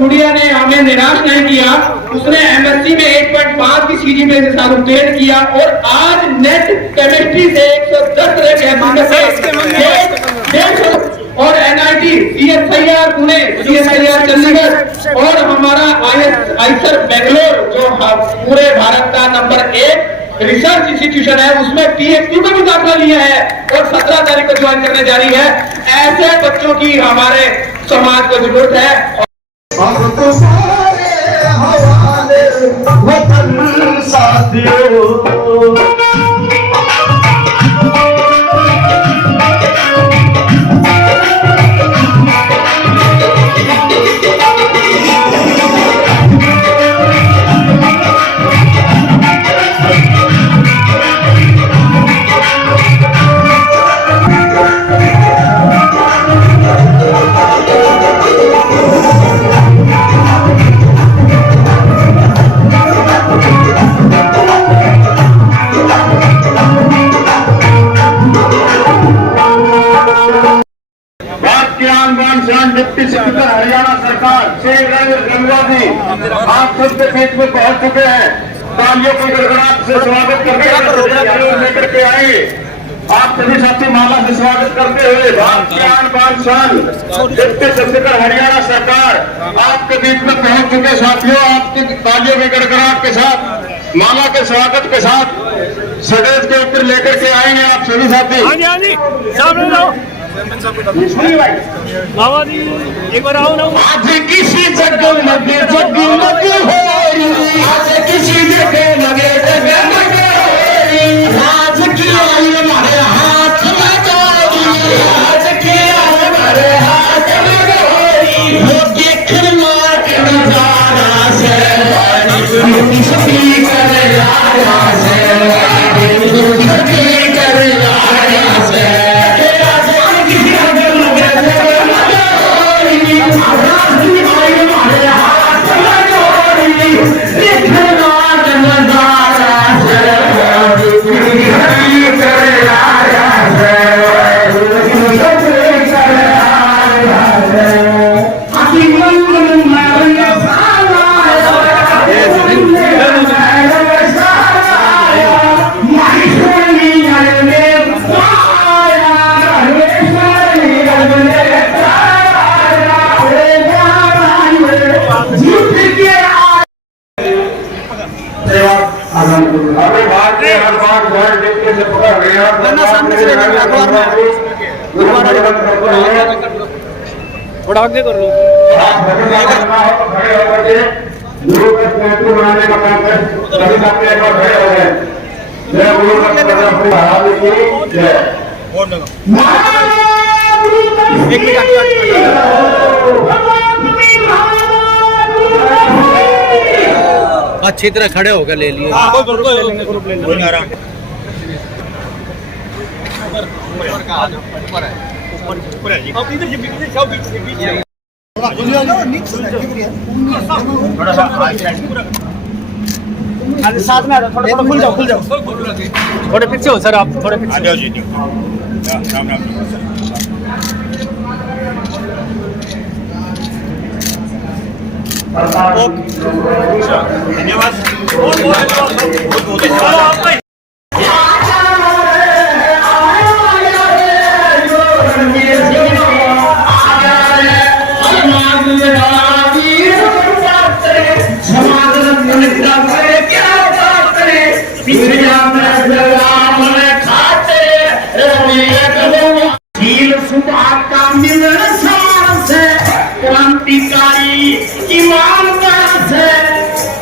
गुड़िया ने हमें निराश नहीं किया, उसने एमएससी में 8.5 की सीजीपीए के साथ उत्तीर्ण किया और आज नेट केमिस्ट्री से 110 रैंक और NIT, CSIR Pune, CSIR Chandigarh और हमारा आईएसआर बेंगलोर जो पूरे भारत का नंबर 1 रिसर्च इंस्टीट्यूशन है, उसमें पीएचडी में भी दाखिला लिया है और 17 तारीख को ज्वाइन करने जा रही है। ऐसे बच्चों की हमारे समाज को जरूरत है। हम तो सारे हवाले वतन साथियों, डिप्टी स्पीकर हरियाणा सरकार श्री गंगवा जी आप सबके बीच में पहुंच चुके हैं। तालियों की गड़गड़ाहट से स्वागत करके लेकर के आए। आप सभी साथी माला से स्वागत करते हुए भारतीय आन बान शान डिप्टी स्पीकर हरियाणा सरकार आपके बीच में पहुंच चुके साथियों, आपकी तालियों की गड़गड़ाहट के साथ माला के स्वागत के साथ स्टेज के ऊपर लेकर के आएंगे आप सभी साथी। बाबा जी एक बार आओ ना। आज किसी जगमग जगमग हो रही, आज किसी जगमग जगमग हो रही, राज की आई हमारे हाथ में गोरी, राज की आई हमारे हाथ में गोरी, वो देखने मार के नजारा से सभी करे लाया से, सभी करे लाया से। थोड़ा आगे कर लो। अच्छी तरह खड़े होकर ले लिए। साथ में थोड़ा खुल जाओ थोड़े पीछे हो सर, आप थोड़े पीछे आ जाओ जी। राम राम धन्यवाद। क्रांतिकारी ईमानदार से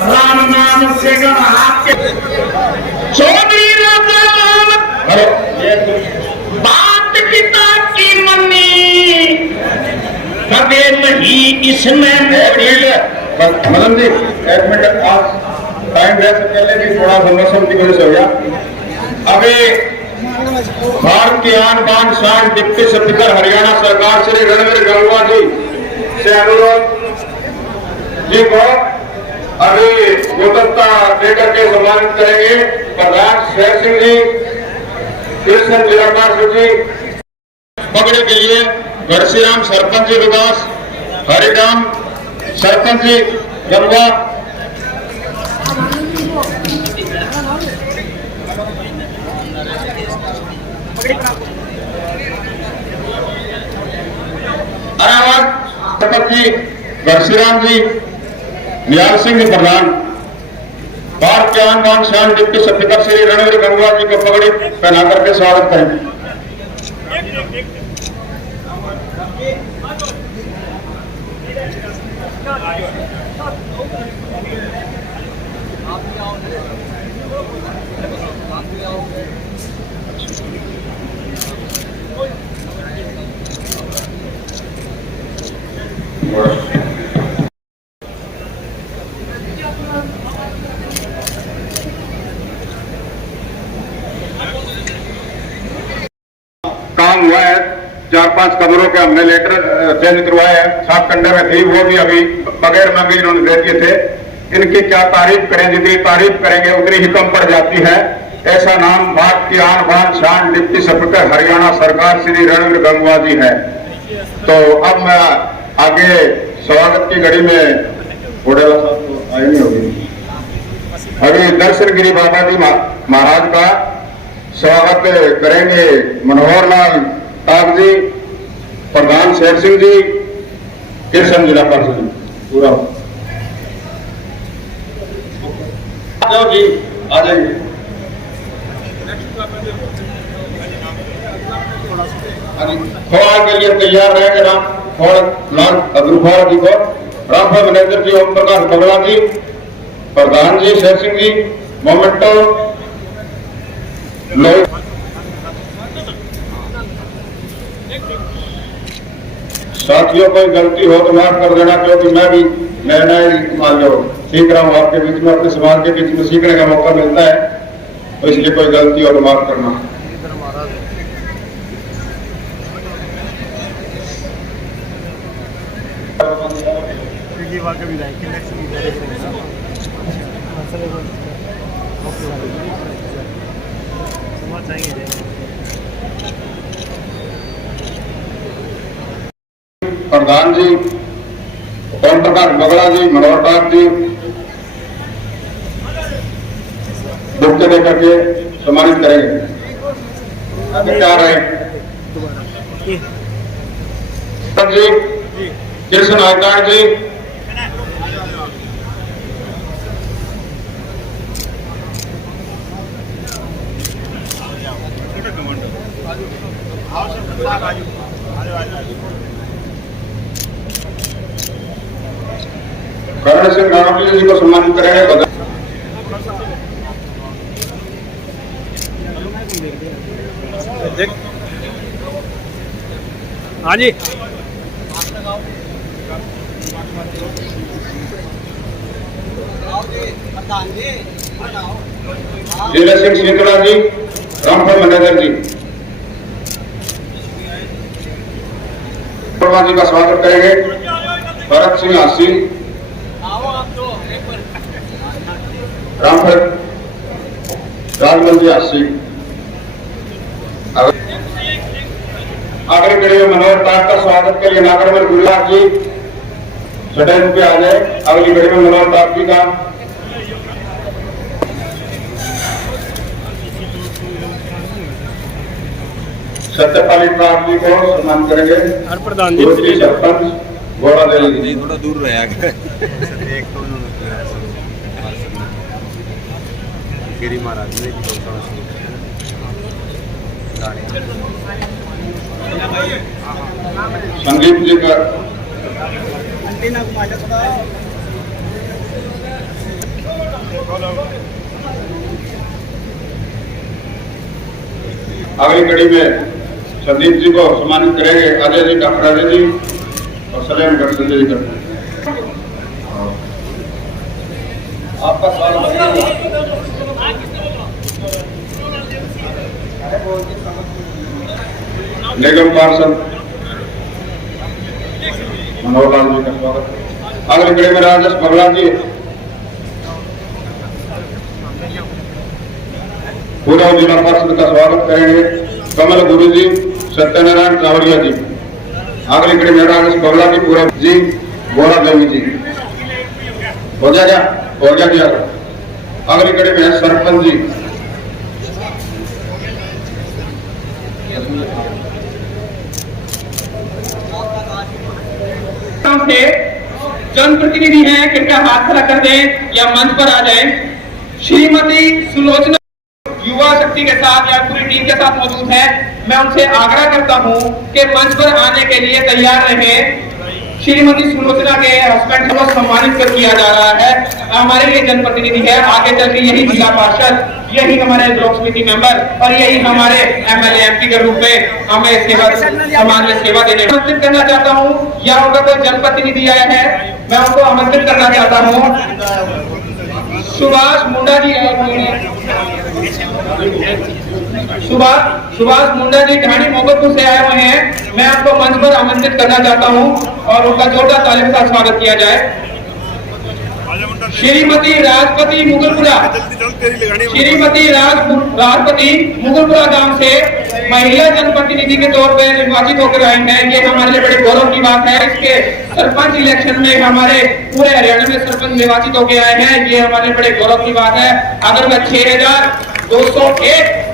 राम नाम से चौधरी बात पिता की मन्नी कदे नहीं इसमें मदन जी एक मिनट आज टाइम वैसे पहले भी थोड़ा मौसम की वजह से हो गया। अभी भारत की आन बान शान डिप्टी स्पीकर हरियाणा सरकार श्री रणवीर गंगवा जी से अनुरोध जी को अभी गुलदस्ता देकर के सम्मानित करेंगे। प्रधान शेर सिंह जी, कृष्ण जिलाकार जी पकड़े के लिए घड़सीराम सरपंच विकास हरिराम सरपंच जी गंगवा, अरावत सरपंच जी घरसीराम जी, निहाल सिंह जी प्रधान, भारत के आन बान शान डिप्टी स्पीकर श्री रणवीर गंगवा जी को पगड़ी पहना करके स्वागत करें। काम हुआ है, 4-5 कमरों के हमने लेटर चेंज करवाए हैं, 7 कंडे में थी, वो भी अभी बगैर मांगे इन्होंने दे दिए थे। इनकी क्या तारीफ करें, जितनी तारीफ करेंगे उतनी ही कम पड़ जाती है। ऐसा नाम भारत की आन बान शान डिप्टी स्पीकर हरियाणा सरकार श्री रणवीर गंगवा जी है। तो अब मैं आगे स्वागत की घड़ी में घोड़ेला साहब तो आई नहीं होगी, अभी दर्शन गिरी बाबा जी महाराज का स्वागत करेंगे मनोहर लाल ताक जी, प्रधान शेर सिंह जी, कृष्ण जिला परिषद पूरा जी आ जाएंगे। खोड़ के लिए तैयार रहेंगे राम खोड़ लाल अग्रवाल जी को, रामफल मैनेजर जी ओम प्रकाश बगला जी, प्रधान जी शेर सिंह जी, मोमेंटो साथियों कोई गलती हो तो माफ कर देना, क्योंकि मैं भी नया मान लो सीख रहा हूँ, आपके बीच में अपने समाज के बीच में सीखने का मौका मिलता है, तो इसलिए कोई गलती हो तो माफ करना। प्रधान जी ओम प्रकाश बगड़ा जी, मनोहर टाक जी बुक देकर के सम्मानित करेंगे। क्या रहे जी कृष्ण आयतार जी, करण सिंह नारायण जी को सम्मानित करेंगे। हाँ जी जिले सिंह शीतला जी, रामफल मैनेजर जी, जी का स्वागत करेंगे। भरत सिंह आसी, रामफल राजमल जी आसी, अगली कड़ी में मनोहर टाक का स्वागत के लिए नागरमल गुरुलाल जी सटैन पे आ जाए। अगली कड़ी में मनोहर टाक जी का सत्यपाली टाक जी को सम्मान करेंगे। प्रधान जी सरपंच घोड़ा देवी जी थोड़ा दूर रहा गिरी महाराज ने संदीप जी का अगली कड़ी में संदीप जी को सम्मानित करेंगे। अजय जी, डॉक्टर अजय जी और सलेम गढ़ संजय जी करते हैं। आपका स्वागत निगम पार्षद मनोहर लाल जी का स्वागत। अगली कड़ी में राजेश बगला जी, पूरा जिला पार्षद का स्वागत करेंगे। कमल गुरु जी, सत्यनारायण चावड़िया जी। अगली कड़ी में राजेश बगला जी, पूरा जी, गोरा देवी जी। हो जाएगा हो गया। अगली कड़ी में है सरपंच जी। से जनप्रतिनिधि हैं, कृपया हाथ खड़ा कर दें या मंच पर आ जाएं। श्रीमती सुलोचना युवा शक्ति के साथ या पूरी टीम के साथ मौजूद है। मैं उनसे आग्रह करता हूं कि मंच पर आने के लिए तैयार रहें। श्रीमती सुलोचना के हस्बैंड को सम्मानित कर किया जा रहा है। हमारे ये जनप्रतिनिधि है, आगे चल के यही जिला पार्षद, यही हमारे ब्लॉक समिति मेंबर और यही हमारे एमएलए एमपी के रूप में हमें सेवा समाज में सेवा देने आमंत्रित करना चाहता हूँ। या उनका कोई जनप्रतिनिधि आया है, मैं उनको आमंत्रित करना चाहता हूँ। सुभाष मुंडा जी सुभाष मुंडा जी ढाणी मोहब्बतपुर से आए हुए हैं। मैं आपको मंच पर आमंत्रित करना चाहता हूं और उनका जोरदार तालियों का स्वागत किया जाए। श्रीमती राजपति मुगलपुरा गांव से महिला जनप्रतिनिधि के तौर पर निर्वाचित होकर आए हैं। ये हमारे लिए बड़े गौरव की बात है। इसके सरपंच इलेक्शन में हमारे पूरे हरियाणा में सरपंच निर्वाचित होकर आए हैं, ये हमारे लिए बड़े गौरव की बात है। अगर मैं 6201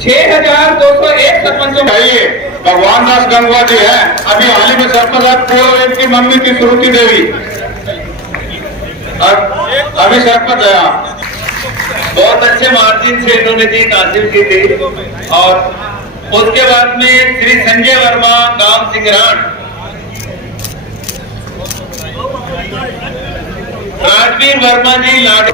6201 सरपंचों चाहिए। भगवान दास गंगवा जी है, अभी हाल ही में सरपंच है। पूर्व की मम्मी थी श्रुति देवी, अभी सरपंच है। बहुत अच्छे मार्जिन से इन्होंने जीत हासिल की थी। और उसके बाद में श्री संजय वर्मा गांव सिंगरान, राजवीर वर्मा जी लाडू,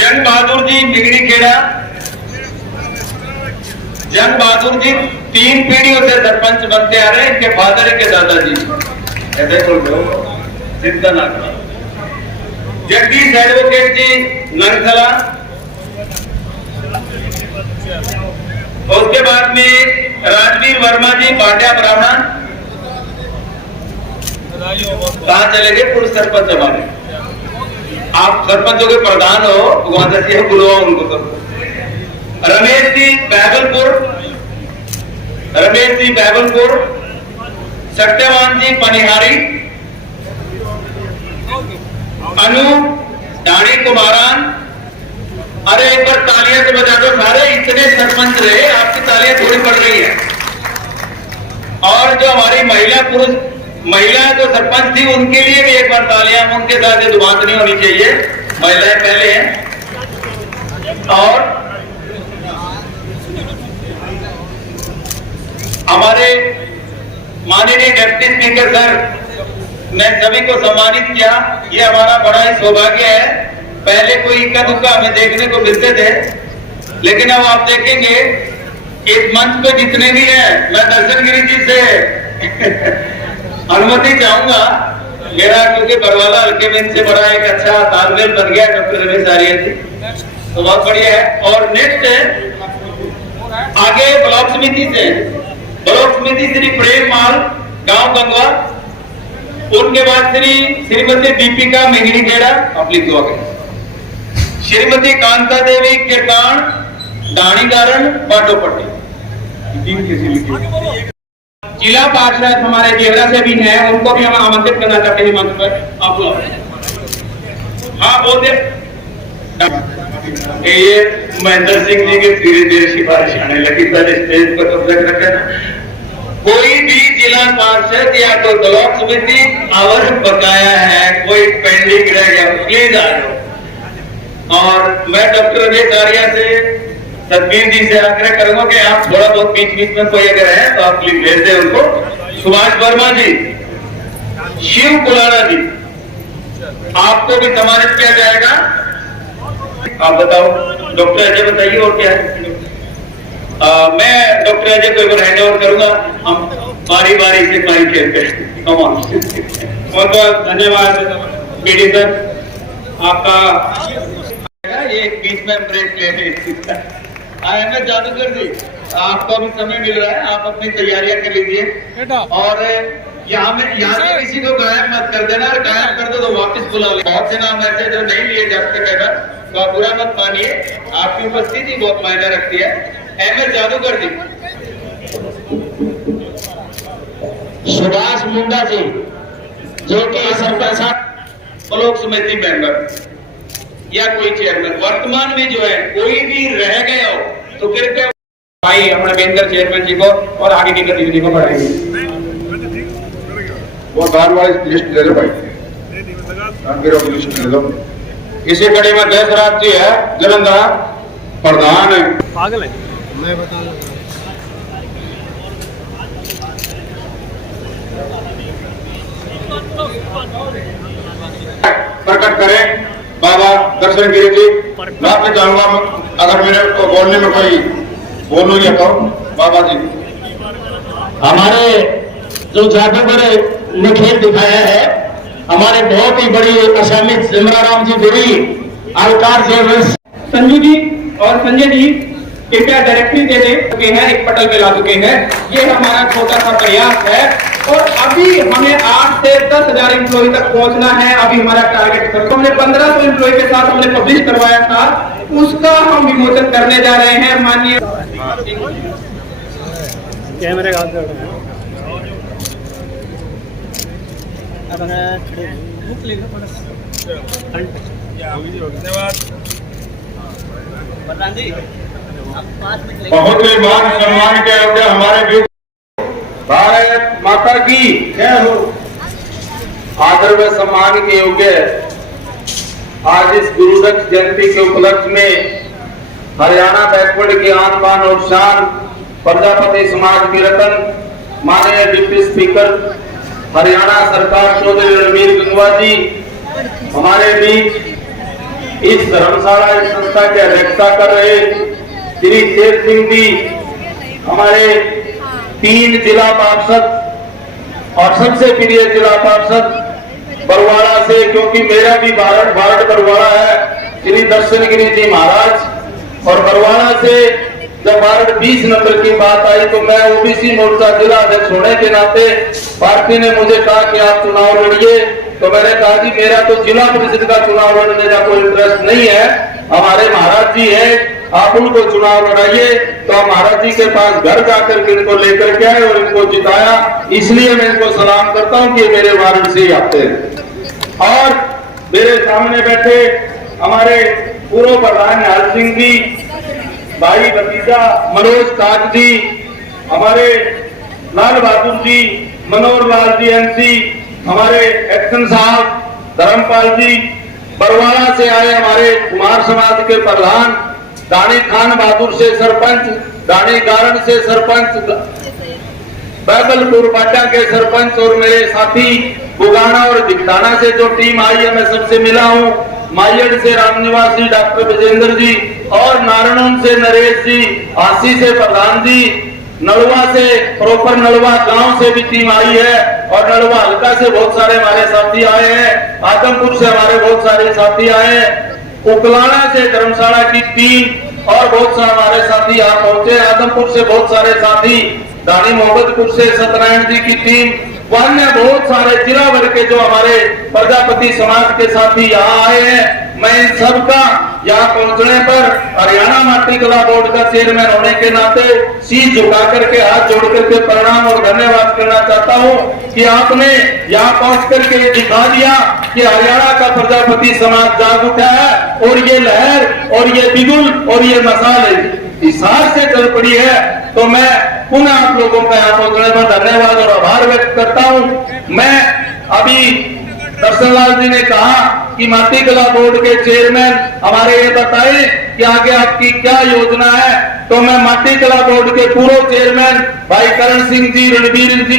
जंग बहादुर जी बिगड़ी खेड़ा। जंग बहादुर जी 3 पीढ़ियों से सरपंच बनते आ रहे हैं। इनके फादर के दादाजी जगदीश एडवोकेट जी नंगथला। उसके बाद में राजवीर वर्मा जी बाटिया ब्राह्मण। कहां चले गए पूर्व सरपंच हमारे? आप सरपंचों के प्रधान हो, भगवान दसी है, बुलवा उनको तो। रमेश जी बैगलपुर, सत्यवान जी पनिहारी, अनु डाणी कुमारान। अरे एक बार तालियां तो बजा दो सारे, इतने सरपंच रहे, आपकी तालियां थोड़ी पड़ रही है। और जो हमारी महिला जो सरपंच थी उनके लिए भी एक बार तालियां, उनके साथ ये बात नहीं होनी चाहिए, महिलाएं पहले हैं। और हमारे माननीय डिप्टी स्पीकर सर ने सभी को सम्मानित किया, ये हमारा बड़ा ही सौभाग्य है। पहले कोई इक्का दुक्का हमें देखने को मिलते थे, लेकिन अब आप देखेंगे इस मंच पे जितने भी हैं, मैं दर्शन गिरी जी से अनुमति चाहूंगा। मेरा क्योंकि बरवाला हल्के में इनसे बड़ा एक अच्छा तालमेल बन गया डॉक्टर रमेश आर्य जी, तो बहुत बढ़िया है। और नेक्स्ट आगे ब्लॉक समिति श्री प्रेम माल गांव गंगवा, उनके बाद श्रीमती दीपिका मेंगड़ी खेड़ा, आप लिख दो। श्रीमती कांता देवी किरकान दाणीदारण बाटोपट्टी। जिला पार्षद हमारे जेवरा से भी हैं, उनको भी हम आमंत्रित करना चाहते हैं मंच पर। आप हाँ बोल दे। ये महेंद्र सिंह जी के धीरे धीरे सिफारिश आने लगी, पहले स्टेज पर कब्जा रखे ना। कोई भी जिला पार्षद या कोई ब्लॉक समिति आवर बकाया है, कोई पेंडिंग रह गया, प्लीज आ जाओ। और मैं डॉक्टर रमेश आर्य से सतबीर जी से आग्रह करूंगा कि आप थोड़ा बहुत बीच बीच में कोई अगर है तो आप प्लीज भेज दें उनको। सुभाष वर्मा जी, शिव कुलारा जी, आपको भी सम्मानित किया जाएगा। आप बताओ डॉक्टर अजय, बताइए और क्या है। मैं डॉक्टर अजय को एक बार हैंड ओवर करूंगा, हम बारी बारी से पारी खेलते हैं। बहुत बहुत धन्यवाद पीडी सर, आपका ये बीच में ब्रेक लेने आए जादूगर जी, आपको अभी समय मिल रहा है, आप अपनी तैयारियां कर लीजिए। और यहाँ से किसी को गायब मत कर देना, और गायब कर दो तो वापस बुला ले। बहुत से नाम ऐसे जो नहीं लिए जा सकते अगर, तो आप बुरा मत मानिए, आपकी उपस्थिति बहुत मायने रखती है। अहमद जादूगर जी, सुभाष मुंडा जी जो कि सरपंच ब्लॉक समिति मेंबर या कोई चेयरमैन वर्तमान में जो है कोई भी रह गया हो तो कृपया भाई अपने बेंदर चेयरमैन जी को और आगे की गतिविधि को बढ़ाएंगे। वो दान वाइज लिस्ट ले लो भाई, लिस्ट ले लो। इसी कड़ी में देशराज जी है, जलंधर प्रधान है, पागल है। मैं बता दूंगा। प्रकट करें बाबा दर्शन गिरी जी। मैं आपसे चाहूंगा अगर मेरे को बोलने में कोई बोलूं या तो बाबा जी हमारे जो जादूगर ने खेल दिखाया है, हमारे बहुत ही बड़ी असामी सिमराराम जी देवी अलकार जी संजू जी और संजय जी कृपया डायरेक्टरी दे चुके हैं, एक पटल पे ला चुके हैं। ये हमारा छोटा सा प्रयास है और अभी हमें 8 से 10,000 एम्प्लॉय तक पहुंचना है। अभी हमारा टारगेट कर, हमने 1500 एम्प्लॉय के साथ हमने पब्लिश करवाया था, उसका हम विमोचन करने जा रहे हैं। माननीय कैमरे का बहुत ही मान सम्मान के योग्य हमारे बीच भारत माता की जय हो। आदर व सम्मान के योग्य आज इस गुरुदत्त जयंती के उपलक्ष्य में हरियाणा बैकवर्ड की आन बान और शान प्रजापति समाज की रतन माननीय डिप्टी स्पीकर हरियाणा सरकार चौधरी रणवीर गंगवा जी हमारे बीच इस धर्मशाला इस संस्था की अध्यक्षता कर रहे श्री शेर सिंह जी, हमारे 3 जिला पार्षद और सबसे प्रिय जिला पार्षद बरवाड़ा से, क्योंकि मेरा भी भारत बरवाड़ा है, श्री दर्शन गिरी जी महाराज। और बरवाड़ा से जब वार्ड 20 नंबर की बात आई तो मैं ओबीसी मोर्चा जिला अध्यक्ष होने के नाते पार्टी ने मुझे कहा कि आप चुनाव लड़िए, तो मैंने कहा कि मेरा तो जिला परिषद का चुनाव लड़ने का कोई इंटरेस्ट नहीं है, हमारे महाराज जी है, आप उनको चुनाव लड़ाइए। तो हम महाराज जी के पास घर जाकर के इनको लेकर के आए और इनको जिताया, इसलिए मैं इनको सलाम करता हूं कि मेरे वार्ड से ही आते हैं। और मेरे सामने बैठे हमारे पूर्व प्रधान निहाल सिंह जी, भाई भतीजा मनोज काज जी, हमारे लाल बहादुर जी, मनोहर लाल जी एमसी, हमारे एक्शन साहब धर्मपाल जी, बरवाड़ा से आए हमारे कुमार समाज के प्रधान दानी खान बहादुर से सरपंच, दानी गारण से सरपंच, बैबलपुर बाटा के सरपंच और मेरे साथी बुगाना और दिखताना से जो टीम आई है मैं सबसे मिला हूँ। मायड़ से रामनिवास जी, डॉक्टर विजेंद्र जी और नारायण से नरेश जी, आशी से प्रधान जी, नलवा से प्रॉपर नलवा गांव से भी टीम आई है और नलवा हल्का से बहुत सारे हमारे साथी आए हैं, आदमपुर से हमारे बहुत सारे साथी आए हैं, उकलाना से धर्मशाला की टीम और बहुत सारे हमारे साथी यहाँ पहुंचे, आदमपुर से बहुत सारे साथी, दानी मोहम्मदपुर से सत्यनारायण जी की टीम, अन्य बहुत सारे जिला भर के जो हमारे प्रजापति समाज के साथी यहाँ आए हैं। मैं इन सबका यहाँ पहुंचने पर हरियाणा माटी कला बोर्ड का चेयरमैन होने के नाते शीश झुका करके हाथ जोड़ करके प्रणाम और धन्यवाद करना चाहता हूँ कि आपने यहाँ पहुंच करके दिखा दिया कि हरियाणा का प्रजापति समाज जाग उठा है और ये लहर और ये बिगुल और ये मसाल हिसार से चल पड़ी है। तो मैं पुनः आप लोगों का यहाँ पहुंचने पर धन्यवाद और आभार व्यक्त करता हूँ। मैं अभी दर्शनलाल जी ने कहा कि माटी कला बोर्ड के चेयरमैन हमारे ये बताए कि आगे आपकी क्या योजना है, तो मैं माटी कला बोर्ड के पूर्व चेयरमैन भाई करण सिंह जी, रणवीर जी,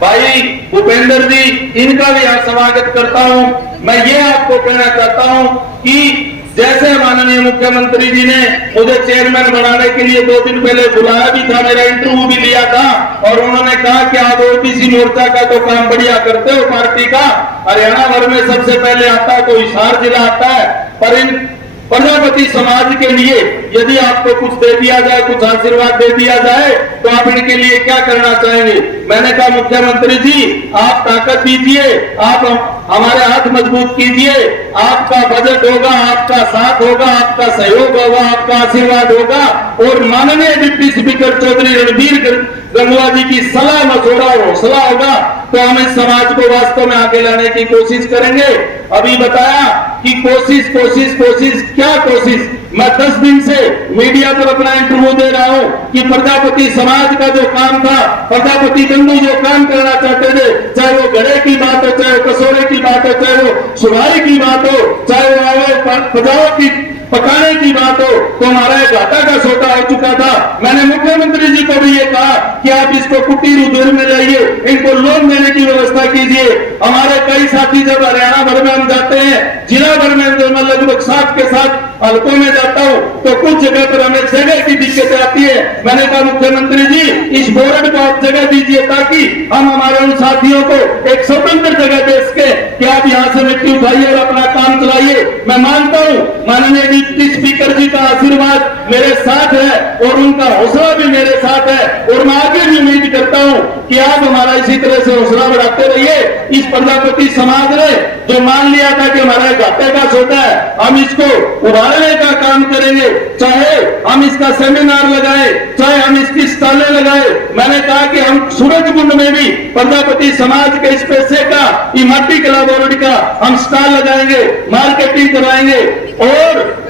भाई भूपेंद्र जी, इनका भी यहाँ स्वागत करता हूँ। मैं ये आपको कहना चाहता हूँ कि जैसे माननीय मुख्यमंत्री जी ने मुझे चेयरमैन बनाने के लिए 2 दिन पहले बुलाया भी था, मेरा इंटरव्यू भी लिया था और उन्होंने कहा कि आप ओबीसी मोर्चा का तो काम बढ़िया करते हो, पार्टी का हरियाणा भर में सबसे पहले आता है तो हिसार जिला आता है, पर इन प्रजापति समाज के लिए यदि आपको कुछ दे दिया जाए, कुछ आशीर्वाद दे दिया जाए, तो आप इनके लिए क्या करना चाहेंगे? मैंने कहा मुख्यमंत्री जी आप ताकत दीजिए, आप हमारे हाथ मजबूत कीजिए, आपका बजट होगा, आपका साथ होगा, आपका सहयोग होगा, आपका आशीर्वाद होगा, और माननीय डिप्टी स्पीकर चौधरी रणबीर गंगवा जी की सलाह मशवरा और हौसला होगा तो हम इस समाज को वास्तव में आगे लाने की कोशिश करेंगे। अभी बताया कि कोशिश कोशिश कोशिश, क्या कोशिश? मैं 10 दिन से मीडिया पर अपना इंटरव्यू दे रहा हूं कि प्रजापति समाज का जो काम था, प्रजापति बंधु जो काम करना चाहते थे, चाहे वो घड़े की बात हो, चाहे वो कसौरे की बात हो, चाहे वो सुराही की बात हो, चाहे वो पजाओ की पकाने की बात हो, तो हमारा एक घाटा का सौदा हो चुका था। मैंने मुख्यमंत्री जी को भी ये कहा कि आप इसको कुटीर उद्योग में लाइए, इनको लोन देने की व्यवस्था कीजिए। हमारे कई साथी जब हरियाणा भर में हम जाते हैं, जिला भर में जो मैं लगभग 7 के 7 हल्कों में जाता हूं, तो कुछ जगह पर हमें जगह की दिक्कत आती है। मैंने कहा मुख्यमंत्री जी इस बोर्ड को आप जगह दीजिए ताकि हम हमारे उन साथियों को एक स्वतंत्र जगह दे सके कि आप यहाँ से मिट्टी उठाइए और अपना काम चलाइए। मैं मानता हूँ माननीय डिप्टी स्पीकर जी का आशीर्वाद मेरे साथ है और उनका हौसला भी मेरे साथ है, और मैं आगे भी उम्मीद करता हूँ कि आप हमारा इसी तरह से हौसला बढ़ाते रहिए। इस प्रजापति समाज ने जो मान लिया था कि हमारा घाटे का सौदा है, हम इसको उभारने का काम करेंगे, चाहे हम इसका सेमिनार लगाए, चाहे हम इसकी स्टॉलें लगाए। मैंने कहा कि हम सूरजकुंड में भी प्रजापति समाज के इस पैसे का, इमारती कला बोर्ड का हम स्टॉल लगाएंगे, मार्केटिंग कराएंगे, और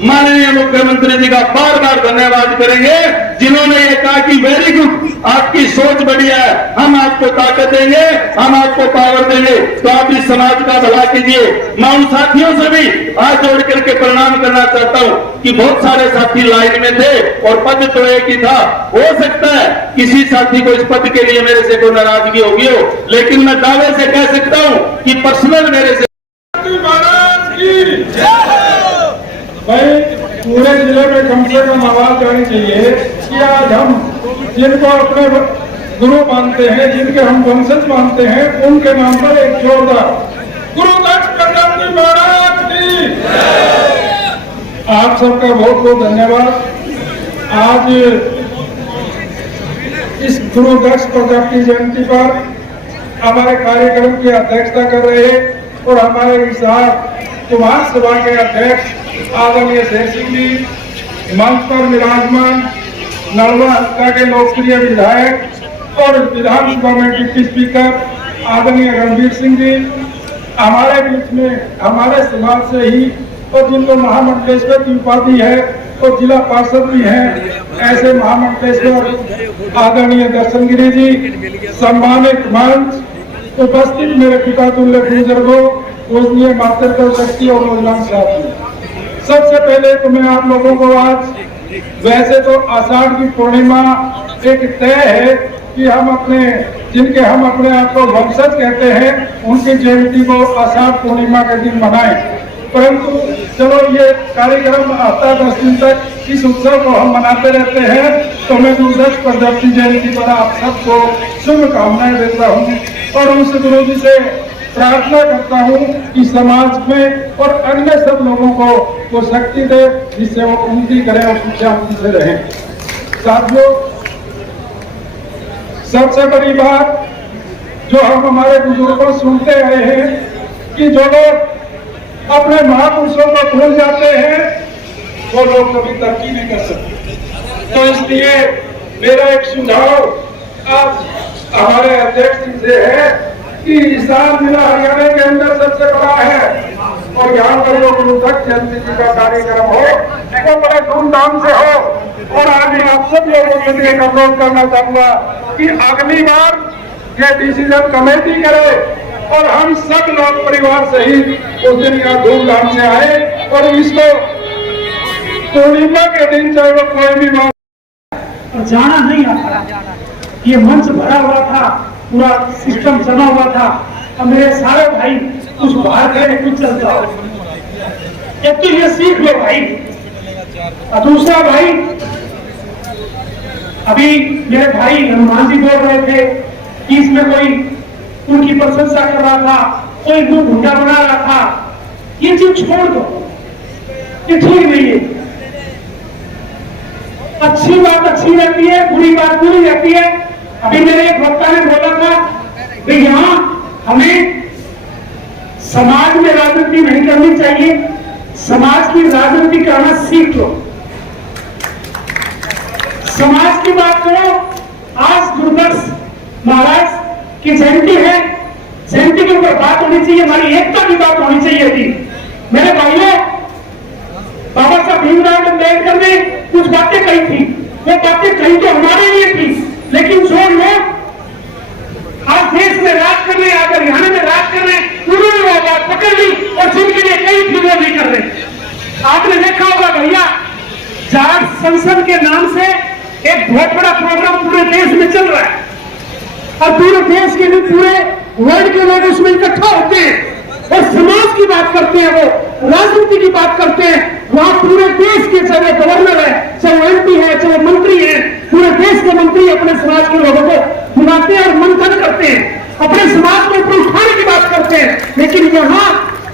माननीय मुख्यमंत्री जी का बार बार धन्यवाद करेंगे जिन्होंने ये कहा कि वेरी गुड, आपकी सोच बढ़िया है, हम आपको ताकत देंगे, हम आपको पावर देंगे, तो आप इस समाज का भला कीजिए। मैं उन साथियों से भी हाथ जोड़ करके प्रणाम करना चाहता हूं कि बहुत सारे साथी लाइन में थे और पद तो एक ही था। हो सकता है किसी साथी को इस पद के लिए मेरे से कोई नाराजगी होगी हो, लेकिन मैं दावे से कह सकता हूं कि पर्सनल मेरे से भाई पूरे जिले में कम से कम आवाज जानी चाहिए कि आज हम जिनको अपने गुरु मानते हैं, जिनके हम वंशज मानते हैं, उनके नाम पर एक जोरदार गुरु दक्ष प्रजापति महाराज की। आप सबका बहुत बहुत धन्यवाद। आज इस गुरु दक्ष प्रजापति जयंती पर हमारे कार्यक्रम की अध्यक्षता कर रहे और हमारे कुमार सभा के अध्यक्ष आदरणीय शेर सिंह जी, मंच पर विराजमान नलवा हल्का के लोकप्रिय विधायक और विधानसभा में डिप्टी स्पीकर आदरणीय रणबीर सिंह जी, हमारे बीच में हमारे समाज से ही और जिनको महामंडलेश्वर की उपाधि है और जिला पार्षद भी हैं, ऐसे महामंडलेश्वर आदरणीय दर्शनगिरी जी, सम्मानित मंच उपस्थित मेरे पिता तुल्य बुजुर्गों, पूजनीय मातृत्व शक्ति और नौजवान साथी, सबसे पहले तो मैं आप लोगों को आज, वैसे तो आषाढ़ की पूर्णिमा एक तय है कि हम जिनके हम अपने आप को वंशज कहते हैं, उनकी जयंती को आषाढ़ पूर्णिमा के दिन मनाएं। परंतु चलो ये कार्यक्रम हफ्ता 10 दिन तक इस उत्सव को हम मनाते रहते हैं, तो मैं गुरुदक्ष प्रजापति जयंती पर आप सबको शुभकामनाएं देता हूँ और उस गुरु जी से प्रार्थना करता हूँ कि समाज में और अन्य सब लोगों को वो शक्ति दे जिससे वो उन्नति करें और शांति से रहें। साथियों, सबसे बड़ी बात जो हम हमारे बुजुर्गों सुनते आए हैं कि जो लोग अपने महापुरुषों को भूल जाते हैं वो लोग कभी तरक्की नहीं कर सकते। तो इसलिए मेरा एक सुझाव आज हमारे अध्यक्ष जी से है कि ईशान जिला हरियाणा के अंदर सबसे बड़ा है और यहाँ पर जो गुरुदक्ष जयंती जी का कार्यक्रम हो वो बड़े धूमधाम से हो। और आज आप सब लोगों के लिए अनुरोध करना चाहूंगा कि अगली बार ये डिसीजन कमेटी करे और हम सब लोग परिवार सहित उस दिन का धूमधाम से आए और इसको पूर्णिमा के दिन चाहे वो कोई भी और जाना नहीं आता। ये मंच भरा हुआ था, पूरा सिस्टम चला हुआ था, और मेरे सारे भाई कुछ बाहर गए, कुछ चलता हो। एक तो ये सीख लो भाई, और दूसरा भाई, अभी मेरे भाई हनुमान जी बोल रहे थे कि इसमें कोई उनकी प्रशंसा कर रहा था, कोई मुंह ढूंढा बना रहा था। ये चीज छोड़ दो। ये ठीक नहीं है। अच्छी बात अच्छी रहती है, बुरी बात बुरी रहती है। अभी मेरे एक वक्ता ने बोला था कि यहाँ हमें समाज में राजनीति नहीं करनी चाहिए, समाज की राजनीति करना सीख लो, समाज की बात करो। आज गुरुदास महाराज की जयंती है, जयंती के ऊपर बात होनी चाहिए, हमारी एकता की बात होनी चाहिए थी। मेरे भाइयों, बाबा साहब भीमराव अम्बेडकर ने कुछ बातें कही थी, वो बातें कही तो हमारे लिए थी, लेकिन जो लोग आज देश में राज कर रहे, आज हरियाणा में राज कर रहे, उन्होंने वो बात पकड़ ली और जिनके लिए कई थी वो नहीं कर रहे। आपने देखा होगा भैया, जाट संसद के नाम से एक बहुत बड़ा प्रोग्राम पूरे देश में चल रहा है और पूरे देश के लिए पूरे वर्ल्ड के लोग उसमें इकट्ठा होते हैं और समाज की बात करते हैं, वो राजनीति की बात करते हैं। वहां पूरे देश के चाहे गवर्नर है, चाहे एमपी है, चाहे मंत्री है, पूरे देश के मंत्री अपने समाज के लोगों को बुलाते हैं और मंथन करते हैं, अपने समाज को ऊपर उठाने की बात करते हैं। लेकिन यहाँ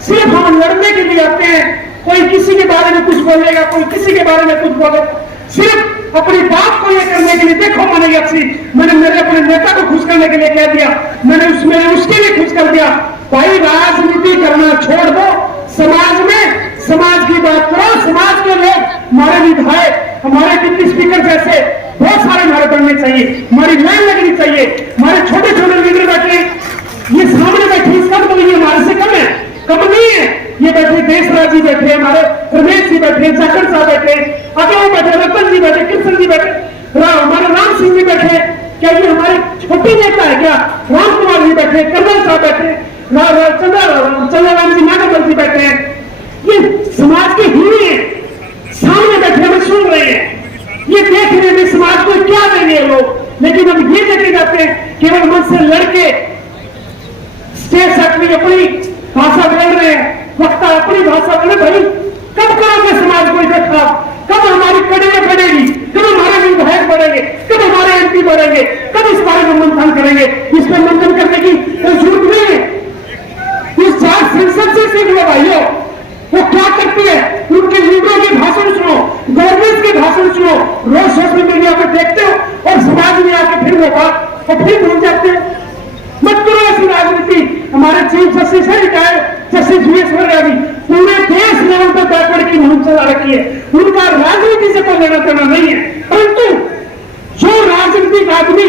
सिर्फ हम लड़ने के लिए आते हैं, कोई किसी के बारे में कुछ बोलेगा, कोई किसी के बारे में कुछ बोलेगा, सिर्फ अपनी बात को ये करने के लिए। देखो मैंने मेरे अपने नेता को खुश करने के लिए कह दिया, मैंने उसके लिए खुश कर दिया। भाई राजनीति करना छोड़ दो, समाज में समाज की बात करो। समाज के लोग, हमारे विधायक, हमारे डिप्टी स्पीकर जैसे बहुत सारे हमारे बनने चाहिए, हमारी लाइन लगनी चाहिए। हमारे छोटे छोटे लीडर बैठे, ये सामने बैठे, इसका मतलब ये हमारे से कम है, कम नहीं है। ये बैठे देशराज जी बैठे, हमारे रमेश जी बैठे, जाखड़ साहब बैठे, अकेले बैठे, रतन जी बैठे, कृष्ण जी बैठे, हमारे राम सिंह जी बैठे। क्या ये हमारे छोटे नेता है क्या? राम कुमार जी बैठे, कर्नल साहब बैठे, चंद्रराम जी नागरमल जी बैठे हैं। ये समाज के हीरे हैं, सामने बैठे हमें सुन रहे हैं, ये देख रहे हैं समाज को क्या देंगे लोग। लेकिन हम ये देखे जाते हैं केवल मन से लड़के स्टेज तक में अपनी भाषा बोल रहे हैं, वक्ता अपनी भाषा बोले। भाई कब करोगे समाज को इकट्ठा? कब हमारी कड़ियां बढ़ेगी? कब हमारे विधायक बढ़ेंगे? कब हमारे एमपी बढ़ेंगे? कब इस बारे में मंथन करेंगे? इस पर मंथन करने की कोई जरूरत नहीं है। इस चार संसद से सीख लो भाइयों, वो क्या करती है, उनके लीडरों के भाषण सुनो, गवर्नमेंट के भाषण सुनो, रोज सोशल मीडिया पर देखते हो और समाज में आके फिर वो बात और फिर भूल जाते हो। मत करो ऐसी राजनीति। हमारे चीफ जस्टिस है रिटायर्ड जस्टिस वीएसवर यादव पूरे देश लेवल पर बैकवर्ड की मुहिम चला रखी है, उनका राजनीति से कोई लेना देना नहीं है। परंतु जो राजनीतिक आदमी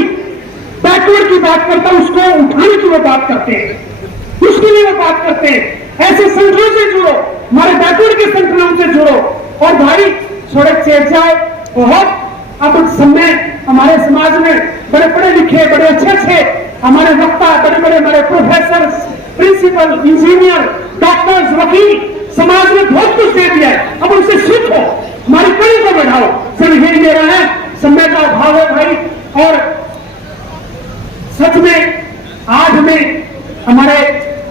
बैकवर्ड की बात करता है उसको उठाने की वो बात करते हैं, उसके लिए वो बात करते हैं। ऐसे संगठनों से जुड़ो, हमारे बैकवर्ड के संगठनों से जुड़ो और भाई थोड़े चर्चाएं बहुत। अब समय हमारे समाज में बड़े पढ़े लिखे, बड़े अच्छे हमारे वक्ता, बड़े बड़े हमारे प्रोफेसर, प्रिंसिपल, इंजीनियर, डॉक्टर्स, वकील, समाज ने बहुत कुछ दे दिया है। अब उनसे सीखो, हमारी कड़ी को बढ़ाओ। सिर्फ यही मेरा है, समय का अभाव है भाई। और सच में आज हमें हमारे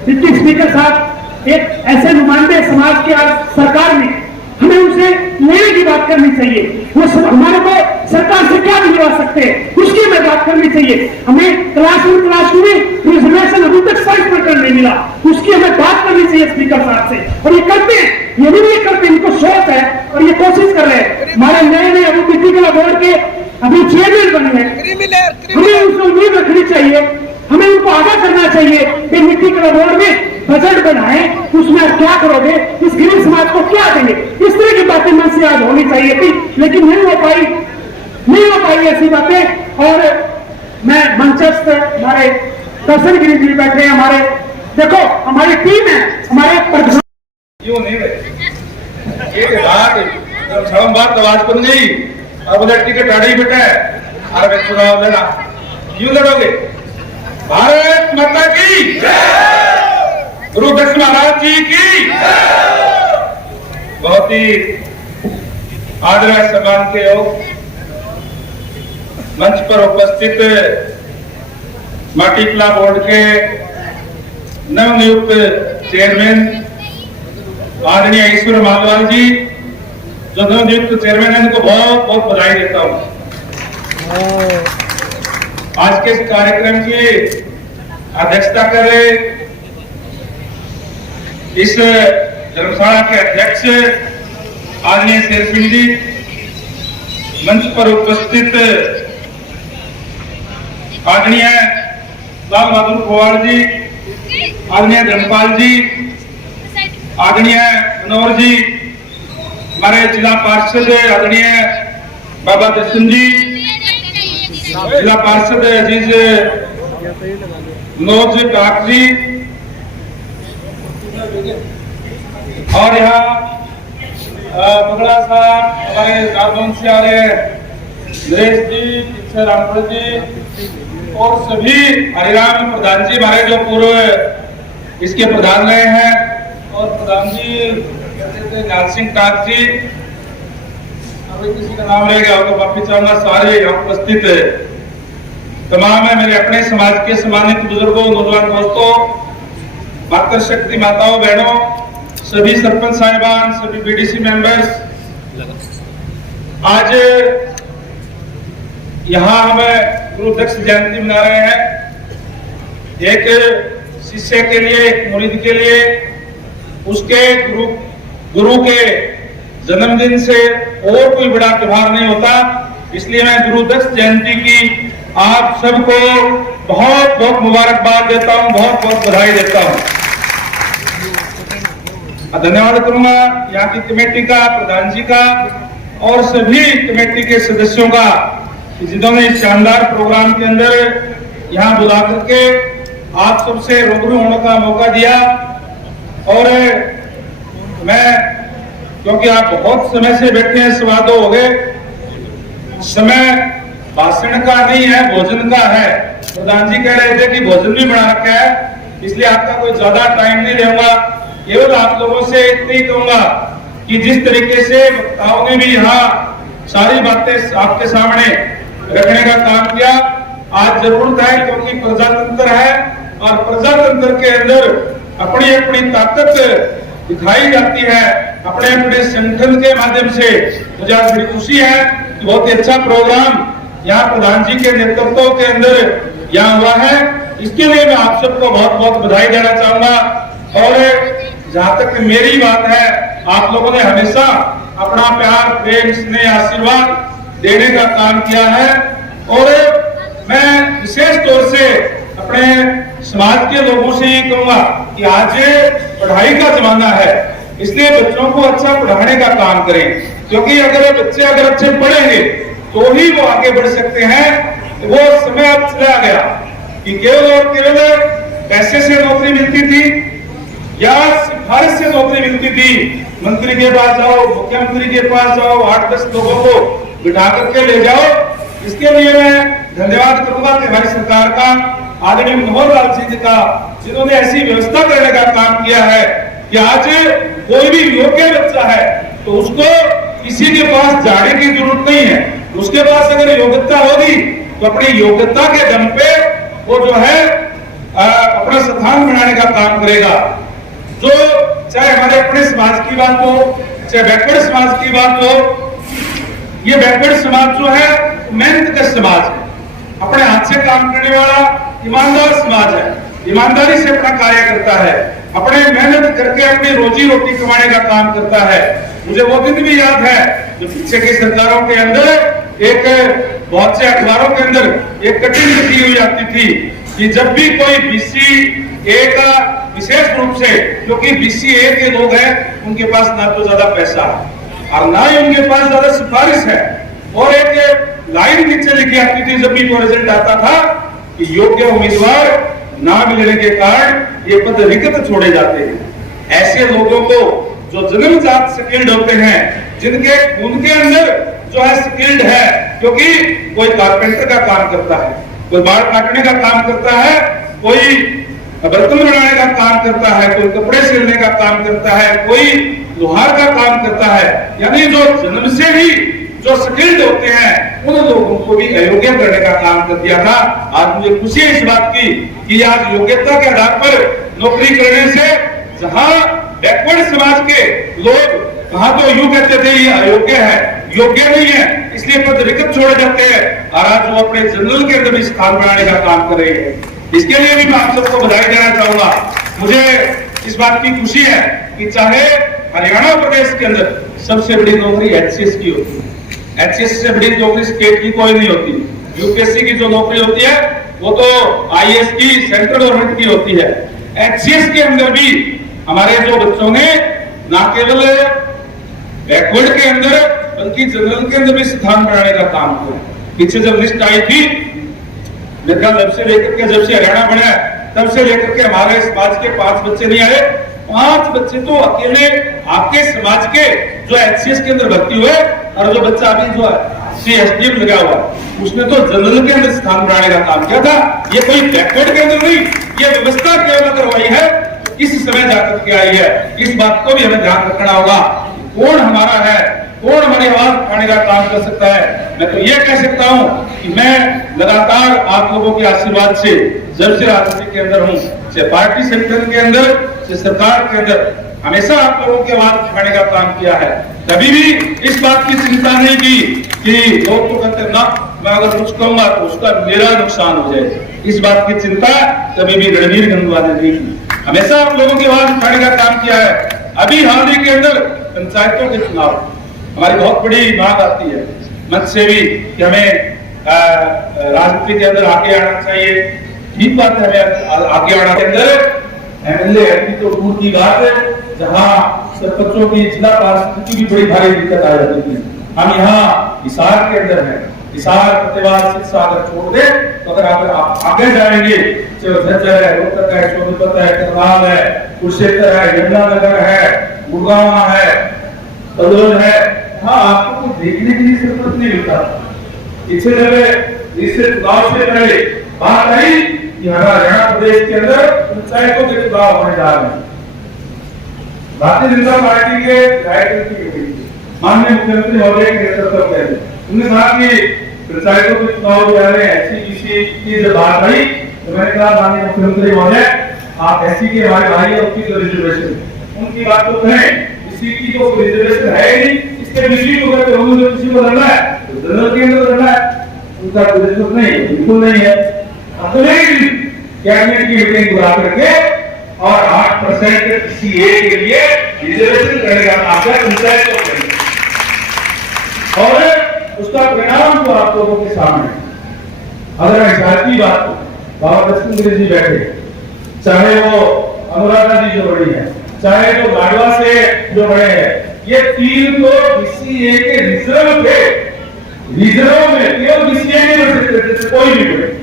डिप्टी स्पीकर साहब एक ऐसे नुमाइंदे समाज के आज सरकार में, हमें उनसे लेने की बात करनी चाहिए। वो हमारे को सरकार से क्या दिलवा सकते हैं उसकी हमें बात करनी चाहिए। हमें क्लास में रिजर्वेशन अभी तक 60% नहीं मिला, उसकी हमें बात करनी चाहिए स्पीकर साहब से। और ये करते हैं, ये भी नहीं करते, इनको सोच है और ये कोशिश कर रहे हैं। हमारे नए अभी मिट्टी कला बोर्ड के अभी चेयरमैन बने हैं, हमें उनसे उम्मीद रखनी चाहिए, हमें उनको आगाह करना चाहिए कि मिट्टी कला बोर्ड में बजट बनाए, उसमें आप क्या करोगे, इस गरीब समाज को क्या देंगे। इस तरह की बातें मन से आज होनी चाहिए थी, लेकिन नहीं हो पाई ऐसी बातें। और मैं मंचस्थ हमारे दर्शन गिरी जी बैठे हैं, हमारे देखो हमारी टीम है, हमारे प्रधान क्यों नहीं भाई एक बात आवाज बन गई। अब उधर टिकट आड़ी बेटा है, अरे चुनाव लड़ा, क्यों लड़ोगे? भारत माता की जय, गुरु दत्त महाराज जी की। बहुत ही आदर सम्मान के योग मंच पर उपस्थित माटी कला बोर्ड के नवनियुक्त चेयरमैन आदरणीय ईश्वर मालवाल जी, जो नवनियुक्त चेयरमैन है, उनको बहुत बहुत बधाई देता हूं। आज के इस कार्यक्रम की अध्यक्षता कर रहे इस धर्मशाला के अध्यक्ष आदरणीय शेर सिंह जी, मंच पर उपस्थित आदरणीय लाल बहादुर पवार जी, आदरणीय धर्मपाल जी, आदरणीय मनोहर जी, हमारे जिला पार्षद आदरणीय बाबा दर्शन जी, जिला पार्षद अजीज मनोज काक जी, और यहाँ बगड़ा साहब हमारे नागौन से आ रहे नरेश जी, पीछे रामपुर जी और सभी हरिराम प्रधान जी, हमारे जो पूर्व इसके प्रधान रहे हैं, और प्रधान जी कहते थे लाल सिंह काक जी, अभी किसी का नाम रह गया हो तो माफी चाहूंगा। सारे यहाँ उपस्थित तमाम है मेरे अपने समाज के सम्मानित बुजुर्गों, नौजवान दोस्तों, मातृशक्ति माताओं, बहनों, सभी सरपंच साहिबान, सभी बीडीसी मेंबर्स, आज यहाँ हम गुरु दक्ष जयंती मना रहे हैं। एक शिष्य के लिए, एक मुरीद के लिए, उसके गुरु के जन्मदिन से और कोई बड़ा त्योहार नहीं होता। इसलिए मैं गुरु दक्ष जयंती की आप सबको बहुत बहुत मुबारकबाद देता हूं, बहुत बहुत बधाई देता हूं, धन्यवाद करूंगा यहाँ की कमेटी का, प्रधान जी का और सभी कमेटी के सदस्यों का, जिन्होंने इस शानदार प्रोग्राम के अंदर यहाँ बुला करके आप सबसे रूबरू होने का मौका दिया। और मैं, क्योंकि आप बहुत समय से बैठे हैं, सवा दो हो गए, समय भाषण का नहीं है, भोजन का है। प्रधान जी कह रहे थे कि भोजन भी बना रखा है, इसलिए आपका कोई ज्यादा टाइम नहीं रहूंगा। केवल आप लोगों से इतना ही कहूंगा कि जिस तरीके से वक्ताओं ने भी यहाँ सारी बातें आपके सामने रखने का काम किया, आज जरूरत है, क्योंकि प्रजातंत्र है और प्रजातंत्र के अंदर अपनी अपनी ताकत दिखाई जाती है, अपने अपने संगठन के माध्यम से। मुझे आज बड़ी खुशी है कि बहुत ही अच्छा प्रोग्राम यहाँ प्रधान जी के नेतृत्व के अंदर यहाँ हुआ है। इसके लिए मैं आप सबको बहुत बहुत बधाई देना चाहूंगा। और जहां तक मेरी बात है, आप लोगों ने हमेशा अपना प्यार, प्रेम, स्नेह, आशीर्वाद देने का काम किया है। और मैं विशेष तौर से अपने समाज के लोगों से ये कहूंगा कि आज पढ़ाई का जमाना है, इसलिए बच्चों को अच्छा पढ़ाने का काम करें, क्योंकि अगर बच्चे अच्छे पढ़ेंगे तो ही वो आगे बढ़ सकते हैं। वो समय अब चला गया कि केवल और केवल पैसे से नौकरी मिलती थी या सिफारिश से नौकरी मिलती थी। मंत्री के पास जाओ, मुख्यमंत्री के पास जाओ, 8-10 लोगों को बिठा करके ले जाओ। इसके लिए मैं धन्यवाद करूंगा कि हमारी सरकार का, आदरणीय मनोहर लाल जी का, जिन्होंने ऐसी व्यवस्था करने का काम किया है कि आज कोई भी योग्य बच्चा है तो उसको किसी के पास जाने की जरूरत नहीं है। उसके पास अगर योग्यता होगी तो अपनी योग्यता के दम पे वो जो है अपना स्थान बनाने का काम करेगा। जो चाहे हमारे अपने समाज की बात हो, चाहे बैकवर्ड समाज की बात हो, ये बैकवर्ड समाज जो है मेहनत का समाज है, अपने हाथ से काम करने वाला ईमानदार समाज है, ईमानदारी से अपना कार्य करता है, अपने मेहनत करके अपनी रोजी रोटी कमाने का काम करता है। मुझे वो दिन भी याद है जो पीछे की सरकारों के अंदर एक बहुत से अखबारों के अंदर एक कटिंग लिखी हुई आती थी कि जब भी कोई BCA का विशेष रूप से, क्योंकि BCA के लोग हैं, उनके पास ना तो ज्यादा पैसा है और ना ही उनके पास ज्यादा सिफारिश है, और एक लाइन नीचे लिखी आती थी जब भी वो रिजल्ट आता था कि योग्य उम्मीदवार ना मिलने के कारण ये पद रिक्त छोड़े जाते हैं। ऐसे लोगों को जो जन्मजात स्किल्ड होते हैं, जिनके खून के अंदर जो है स्किल्ड है, क्योंकि कोई कारपेंटर का काम करता है, कोई बाल काटने का काम करता है, कोई बर्तन बनाने का काम करता है, कोई कपड़े सिलने का काम करता है, कोई लोहार का काम करता है, यानी जो जन्म से ही जो स्किल्ड होते हैं उन लोगों को भी अयोग्य करने का काम कर दिया था। आज मुझे खुशी है इस बात की कि आज योग्यता के आधार पर नौकरी करने से, जहां बैकवर्ड समाज के लोग वहां तो यूं कहते थे ये अयोग्य है, योग्य नहीं है, इसलिए पद रिक्त छोड़े जाते हैं, और आज वो अपने जनरल के अंदर भी स्थान बनाने का काम कर रहे हैं। इसके लिए भी मैं आप सबको बधाई देना चाहूंगा। मुझे इस बात की खुशी है कि चाहे हरियाणा प्रदेश के अंदर सबसे बड़ी नौकरी एचसीएस की होती है, एचसीएस से बड़ी नौकरी स्टेट की कोई नहीं होती। यूपीएससी की जो नौकरी होती है वो तो आईएएस की सेंट्रल गवर्नमेंट की होती है। एचसीएस के अंदर भी हमारे जो बच्चों ने ना केवल बैकवर्ड के अंदर बल्कि जनरल के अंदर भी स्थान बनाने का काम किया। पीछे जब लिस्ट आई थी मेरे ख्याल जब से हरियाणा बना तब से लेकर के हमारे समाज के 5 बच्चे नहीं आए, 5 बच्चे तो अकेले आपके समाज के जो एचसीएस के अंदर भर्ती हुए, और जो बच्चा अभी जो सीएसडीएम लगा हुआ उसने तो जनरल के अंदर स्थान बनाने का काम किया था। ये कोई बैकवर्ड के अंदर नहीं, ये व्यवस्था केवल करवाई है इस समय जाकर के आई है। इस बात को भी हमें ध्यान रखना होगा, कौन हमारा है, कौन हमारी आवाज उठाने का काम कर सकता है। मैं तो ये कह सकता हूं कि मैं लगातार आप लोगों के आशीर्वाद से जब से राजनीति के अंदर हूं, चाहे पार्टी सेक्टर के अंदर, चाहे सरकार के अंदर, हमेशा आप लोगों की आवाज उठाने का काम किया है। कभी भी इस बात की चिंता नहीं की कि लोग तो कहते ना मैं अगर कुछ कहूंगा तो उसका मेरा नुकसान हो जाए, इस बात की चिंता कभी भी रणवीर गंगवा ने नहीं की। हमेशा आप लोगों की आवाज उठाने का काम किया है। अभी हाल ही के अंदर पंचायतों के चुनाव हमारी बहुत बड़ी मांग आती है मंच से भी कि हमें राजनीति के अंदर आगे आना चाहिए। ठीक बात है, हमें आगे आना के अंदर एमएलए एमपी तो दूर की बात है, जहां सरपंचों की जिला पार्षद की भी बड़ी भारी दिक्कत आ जाती थी। हम यहाँ हिसार के अंदर है, हिसार फतेहाबाद सिरसा अगर छोड़ दे तो अगर आप आगे जाएंगे झज्जर है, रोहतक है, सोनीपत है, करनाल है, कुरुक्षेत्र है, यमुनानगर है, गुड़गांव है, तलोद है, हाँ आपको कुछ देखने के लिए सरपंच नहीं मिलता। इससे चुनाव से पहले बात आई कि हरियाणा प्रदेश के अंदर पंचायतों के चुनाव होने जा रहे हैं। भारतीय जनता पार्टी के माननीय मुख्यमंत्री महोदय के नेतृत्व में उन्होंने कहा कि पंचायतों के चुनाव जो आ रहे हैं, एससी की जब बात आई तो मैंने कहा माननीय मुख्यमंत्री महोदय आप एससी के हमारे भाई हैं, उनकी तो रिजर्वेशन उनकी बात तो कहें, इसी की तो रिजर्वेशन है नहीं, इसके विषय को कहते हैं किसी को लड़ना है तो जनरल के अंदर लड़ना है, उनका रिजर्वेशन नहीं, बिल्कुल नहीं है। कैबिनेट की मीटिंग बुला करके और 8% सीए के लिए रिजर्वेशन करने का काम है पंचायत को करेंगे, और उसका परिणाम तो आप लोगों के सामने। अगर हिसार की बात हो, बाबा दक्षिण जी बैठे, चाहे वो अनुराधा जी जो बड़ी है, चाहे जो गाड़वा से जो बड़े हैं, ये 3 तो बीसीए के रिजर्व थे, रिजर्व में केवल बीसीए नहीं बन सकते, कोई भी बड़े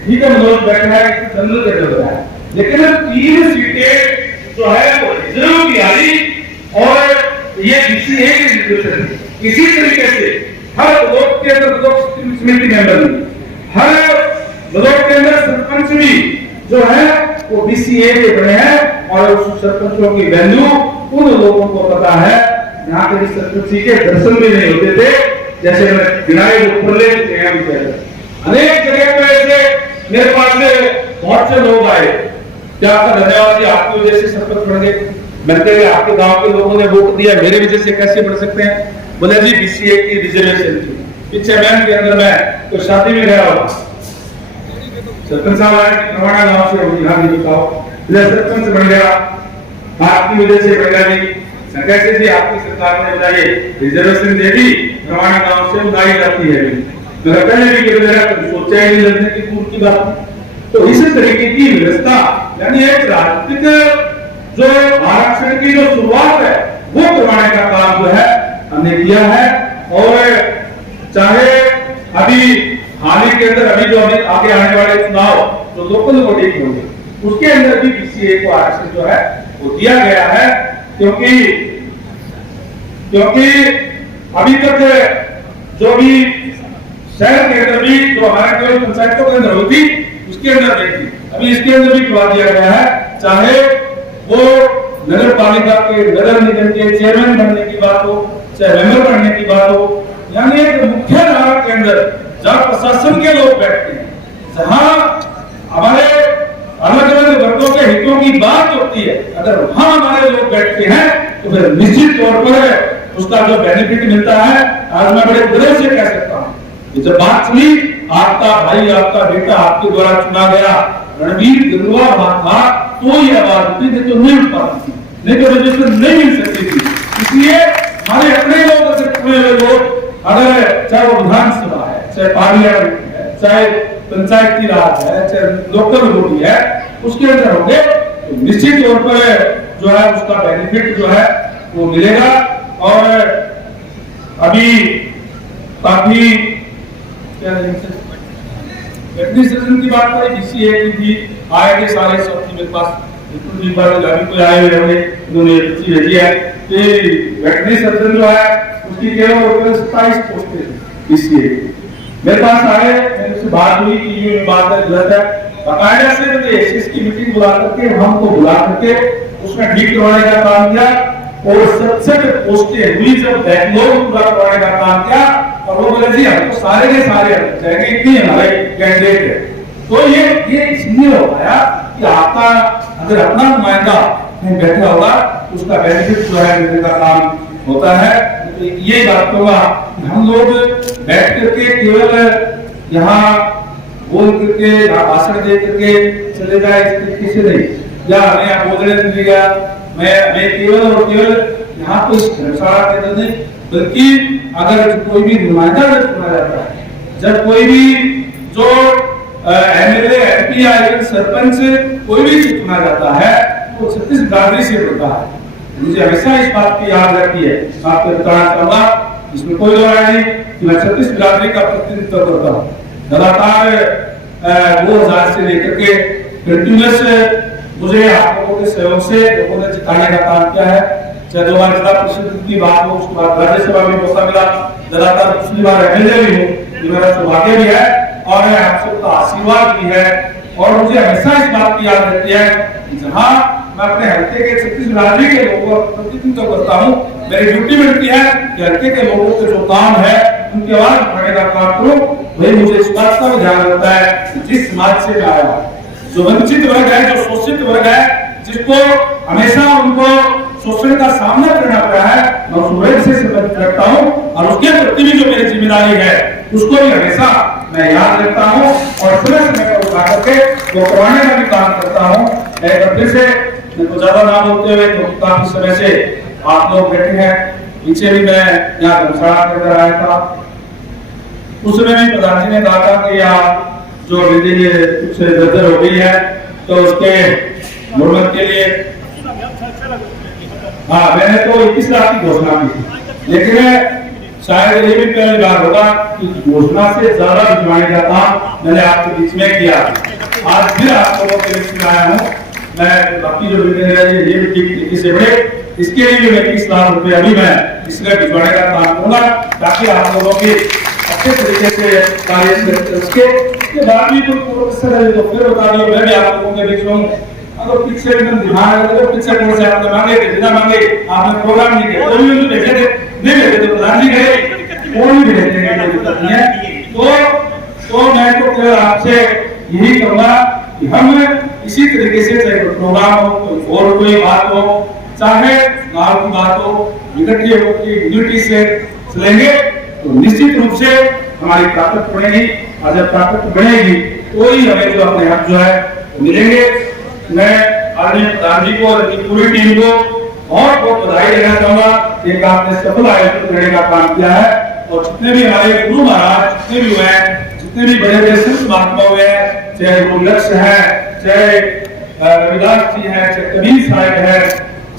ठीक है, मनोज बैठा है जनरल के अंदर है, लेकिन 3 सीटें जो है वो रिजर्व की आ रही और ये बीसीए की रिजर्वेशन। इसी तरीके से हर ब्लॉक के अंदर ब्लॉक समिति मेंबर, हर ब्लॉक के अंदर सरपंच भी जो है वो बीसीए के बने हैं, और उस सरपंचों की वैल्यू उन लोगों को पता है यहाँ के सरपंची के दर्शन भी नहीं होते थे, जैसे मैं गिनाए अनेक जगह पे ऐसे मेरे पास से बहुत से लोग आए, क्या आपका धन्यवाद जी, आपकी वजह से सरपंच बन गए, मैंने कहा आपके गांव के लोगों ने वोट दिया, मेरे वजह से कैसे बढ़ सकते हैं। बोले जी बीसीए की रिजर्वेशन थी, पीछे बैंक के अंदर मैं तो शादी में गया हुआ सरपंच साहब आए रवाना गांव से, यहाँ भी बताओ सरपंच बन गया, आपकी वजह से बन गया जी, कैसे जी आपकी सरकार ने बताइए रिजर्वेशन दे दी, रवाना गांव से उगाई जाती है, मेरा पहले भी मेरा सोचा ही नहीं लगने की दूर की बात। तो इसी तरीके की व्यवस्था, यानी एक राजनीतिक जो आरक्षण की जो शुरुआत है वो करवाने का काम जो है हमने किया है। और चाहे अभी हाल ही के अंदर अभी जो अभी आगे आने वाले चुनाव जो लोकल बॉडी के होंगे उसके अंदर भी बीसीए को आरक्षण जो है वो दिया गया है, क्योंकि अभी तक जो भी शहर के अंदर भी जो हमारे केवल पंचायतों के अंदर होती उसके अंदर नहीं थी, अभी इसके अंदर भी करवा दिया गया है। चाहे वो नगर पालिका के नगर निगम के चेयरमैन बनने की बात हो, चाहे मेंबर बनने की बात हो, यानी एक मुख्य धारा के अंदर जहाँ प्रशासन के लोग बैठते हैं, जहाँ हमारे अलग अलग वर्गों के हितों की बात होती है, अगर वहां हमारे लोग बैठते हैं तो फिर निश्चित तौर पर उसका जो बेनिफिट मिलता है, आज मैं बड़े गर्व से कह सकता हूँ जब बात सुनी आपका भाई, आपका बेटा आपके द्वारा चुना गया रणवीर गंगवा था, तो ये आवाज होती थी, तो नहीं उठ पाती थी, नहीं तो रजिस्टर नहीं मिल सकती थी। इसलिए हमारे अपने लोग, अपने लोग, अगर चाहे वो विधानसभा है, चाहे पार्लियामेंट है, चाहे पंचायती राज है, चाहे लोकल बॉडी है, उसके अंदर होंगे तो निश्चित तौर पर जो है उसका बेनिफिट जो है वो मिलेगा। और अभी काफी एडमिनिस्ट्रेशन की बात करें, DCA की भी आए थे सारे साथी मेरे पास, अभी कोई आए हुए होंगे, उन्होंने चिट्ठी भेजी है कि वेटरनरी सर्जन जो है उसकी केवल 27 पोस्टें DCA मेरे पास आए, मेरे से बात हुई कि ये बात है गलत है, बाकायदा से मैंने एसएस की मीटिंग बुला करके हमको बुला करके उसमें ठीक करवाने का काम किया और 67 पोस्टें हुई, जब बैकलॉग पूरा करवाने का काम किया और वो बोले जी हम तो सारे के सारे जाएंगे, इतनी हमारे कैंडिडेट है। तो ये इसलिए हो पाया कि आपका अगर अपना नुमाइंदा बैठा होगा उसका बेनिफिट जो है मिलने का काम होता है। तो ये बात होगा हम लोग बैठ करके केवल यहाँ बोल करके भाषण दे करके चले जाए इस तरीके से नहीं, या हमें यहाँ बोलने नहीं दिया, मैं केवल और केवल यहाँ को इस धर्मशाला के अंदर नहीं, बल्कि अगर कोई भी नुमाइंदा चुना जाता है, जब कोई भी जो MLA MP या सरपंच कोई भी चुना जाता है तो 36 बिरादरी से होता है। मुझे हमेशा इस बात की याद रखी है, आपको बताना चाहूंगा, इसमें कोई दो राय नहीं कि मैं 36 बिरादरी का प्रतिनिधित्व करता हूँ। लगातार 2000 से लेकर के कंटिन्यूअस मुझे आप लोगों के सहयोग से लोगों ने जिताने का काम किया है। चाहे 2 बार जिला परिषद की बात हो, उसके बाद राज्यसभा में मौका मिला, लगातार दूसरी बार MLA भी हूँ, ये मेरा सौभाग्य भी है और आप सबका आशीर्वाद भी है। और मुझे हमेशा इस बात की याद रहती है कि जहाँ मैं अपने हल्के के 36 बिरादरी के लोगों का प्रतिनिधित्व करता हूँ, मेरी ड्यूटी बनती है कि हल्के के लोगों के जो काम है उनकी आवाज उठाने का काम करूँ। वही मुझे इस बात का ध्यान रहता है जिस समाज से मैं आया, जो वंचित वर्ग है, जो शोषित वर्ग है, जिसको हमेशा उनको शोषण का सामना करना पड़ा है, मैं उस वर्ग से संबंधित रखता हूँ और उसके प्रति भी जो मेरी जिम्मेदारी है उसको भी हमेशा मैं याद रखता हूँ और समय समय पर उठा करके वो करवाने का भी काम करता हूँ। एक फिर से तो ज्यादा ना बोलते हुए, तो काफी समय से आप लोग बैठे हैं, पीछे भी मैं यहाँ धर्मशाला के अंदर आया था, उस समय भी प्रधान जी ने कहा था कि यहाँ जो बिल्डिंग कुछ जर्जर हो गई है तो उसके मुरम्मत के लिए, हाँ मैंने तो 21 लाख की घोषणा की थी, लेकिन शायद ये भी पहली बार होगा कि घोषणा से ज्यादा भिजवाने का काम मैंने आपके बीच में किया। आज फिर आप लोगों के बीच में आया हूँ, मैं बाकी जो बिल्डिंग है ये भी ठीक तरीके से बढ़े, इसके लिए भी मैं 20 लाख रुपए अभी मैं इसमें भिजवाने का काम करूंगा ताकि आप लोगों की अच्छे तरीके से कार्य उसके बाद भी कोई प्रोफेसर है तो फिर बता दिए, मैं भी आप लोगों के बीच में हूँ। अगर पीछे एकदम दिमाग है तो पीछे कौन से आपने मांगे थे, बिना मांगे आपने प्रोग्राम नहीं किया, तो भी भेजे थे, नहीं भेजे तो प्रधान जी गए, कौन भी भेजने की दिक्कत नहीं है। तो मैं तो केवल आपसे यही कहूंगा कि हम इसी तरीके से, चाहे प्रोग्राम हो, कोई और कोई बात हो, चाहे गांव की बात हो, इकट्ठे होकर यूनिटी से चलेंगे तो निश्चित रूप से हमारी ताकत बढ़ेगी, और जब ताकत बढ़ेगी तो ही हमें जो अपने हक जो है मिलेंगे। मैं आदरणीय प्रधान जी को और पूरी टीम को बहुत बहुत बधाई देना चाहूंगा, एक आपने सफल आयोजन करने का काम किया है और जितने भी हमारे गुरु महाराज जितने भी हुए हैं, जितने भी बड़े बड़े संत महात्मा हुए हैं, चाहे गुरु लक्ष्य है, चाहे रविदास जी है, चाहे कबीर साहब है,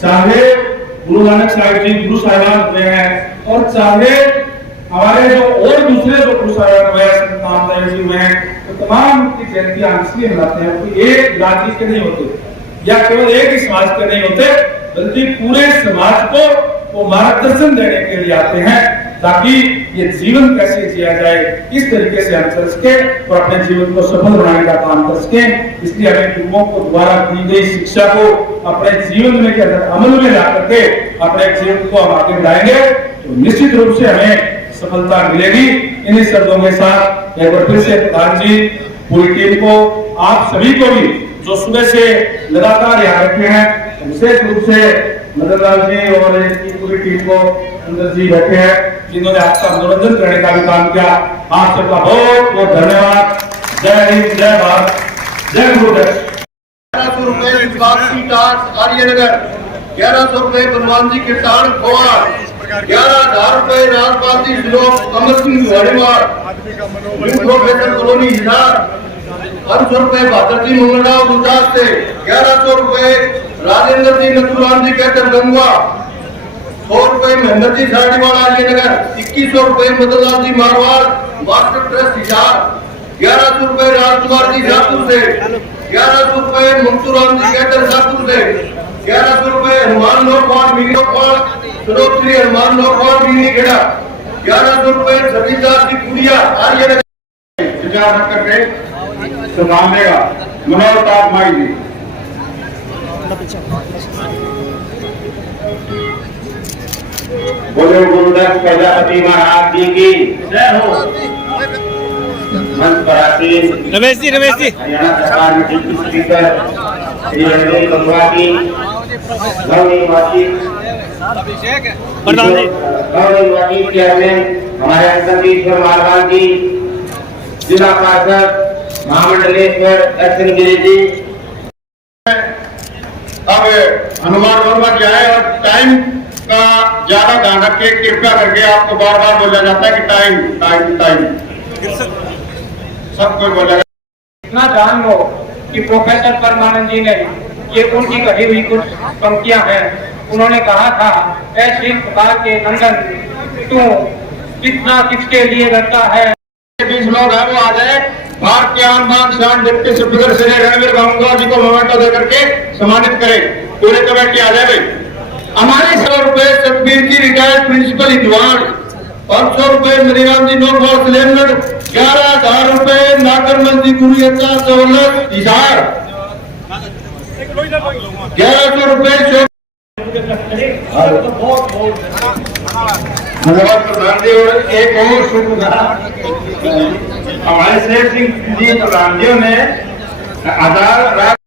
चाहे गुरु नानक साहब जी गुरु साहिबान हुए हैं, और चाहे हमारे जो और दूसरे जो गुरु साहिबान हुए हैं, संत नामदेव जी हुए हैं, तो तमाम की जयंतियां इसलिए मनाते हैं कि एक जाति के नहीं होते या केवल एक ही समाज के नहीं होते, बल्कि पूरे समाज को वो मार्गदर्शन देने के लिए आते हैं ताकि ये जीवन कैसे जिया जाए, इस तरीके से हम चल सके और अपने जीवन को सफल बनाने का काम कर सके। इसलिए हमें गुरुओं को द्वारा दी गई शिक्षा को अपने जीवन में अमल में ला करके अपने जीवन को हम आगे बढ़ाएंगे तो निश्चित रूप से हमें सफलता मिलेगी। इन्हीं शब्दों के साथ एक बार फिर से प्रधान जी, पूरी टीम को, आप सभी को भी जो सुबह से लगातार यहाँ बैठे हैं, विशेष रूप से मदन लाल जी और इनकी पूरी टीम को अंदर जी बैठे हैं जिन्होंने आपका मनोरंजन करने का भी काम किया, आप सबका बहुत बहुत धन्यवाद। जय हिंद, जय भारत, जय गुरुदेव। 1100 रुपए विश्वासी दास आर्यनगर, 1100 रुपए बनवान जी किरतान खोआ, 11,000 रुपए राजपाल जी श्लोक अमर सिंह वाड़ीवाड़, प्रोफेसर कॉलोनी हिसार, 500 रुपए बहादुर जी मंगलराव गुरदास से, 1100 रुपए राजेंद्र जी नथुराम जी कहकर गंगवा, 100 रुपए महेंद्र जी साड़ीवाला आर्यनगर, 2100 रुपए मदनलाल जी मारवाड़ मास्टर ट्रस्ट हिसार, 1100 रुपए राजकुमार जी शाहपुर से, 1100 रुपए मंसूराम जी कहकर शाहपुर से, 1100 रुपए हनुमान लोकवाड़ मिलीवाड़ श्री हनुमान लोकवाड़ मिली खेड़ा, 1100 रुपए सतीदास की कुड़िया आर्यनगर विचार करके सुनाम देगा मनोहर ताप माई जी। बोलो गुरुदत्त प्रजापति महाराज जी की जय हो। मंच पर आसीन रमेश जी हरियाणा सरकार में डिप्टी स्पीकर श्री रणवीर गंगवा जी, गौरीवासी प्रधान जी, गौरीवासी चेयरमैन हमारे अंतरवीश्वर मारवाल जी, जिला पार्षद महामंडलेश्वर दक्षिण गिरी जी। अब हनुमान वर्मा जी आए और टाइम का ज्यादा ध्यान रखे, कृपया करके आपको बार बार बोला जाता है कि टाइम टाइम टाइम, सब कोई बोलेगा। इतना जान लो कि प्रोफेसर परमानंद जी ने ये उनकी कही हुई कुछ पंक्तियां हैं। उन्होंने कहा था, ऐसे प्रकार के नंदन तू कितना किसके लिए करता है। 20 लोग हैं वो आ जाए। भारत के आन बान शान डिप्टी स्पीकर श्री रणवीर गंगवा जी को मोमेंटो देकर के सम्मानित करें। पूरे कमेटी आ जाए भाई। हमारे 100 रुपए सतबीर जी रिटायर्ड प्रिंसिपल इंदवाड़, 500 रुपए मनीराम जी नो फॉर सिलेंडर, 11,000 रुपए नागरमल जी गुरुयता सवलत हिसार, 1100 रुपए धन्यवाद प्रधान जी। और एक और शुभ हमारे शेर सिंह जी प्रधान जी ने आधार